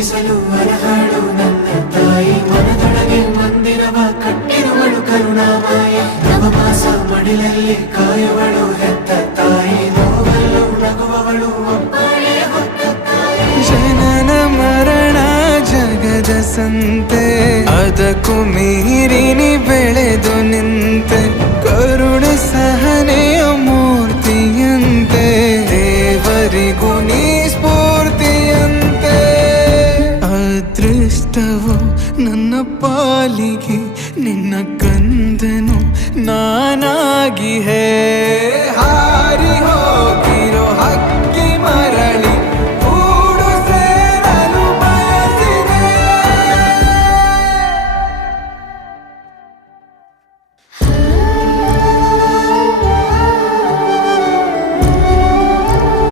ಪೂಜಿಸಲು ಅರಹಾಳು ನನ್ನ ತಾಯಿ ಮನದೊಳಗೆ ಮಂದಿರವ ಕಟ್ಟಿರುವಳು ಕರುಣಾಮಾಯಿ ನವಮಾಸ ಮಡಿಲಲ್ಲಿ ಕಾಯುವಳು ಹೆತ್ತ ತಾಯಿ ನೋವಲ್ಲೂ ನಗುವವಳು ಒಬ್ಬಳೇ ಹೊತ್ತ ತಾಯಿ ಜನನ ಮರಣ ಜಗದ ಸಂತೆ ಅದಕ್ಕೂ ಮೀರಿನಿ ಬೆಳೆದು ನಿಂತೆ ಕರುಣೆ ಸಹನೆಯ ಮೂರ್ತಿಯಂತೆ ದೇವರಿಗೂ ನೀ ಸ್ಫೂರ್ತಿಯಂತೆ ಅದೃಷ್ಟವು ನನ್ನ ಪಾಲಿಗೆ ನಿನ್ನ ಕಂದನು ನಾನಾಗಿ ಹೇ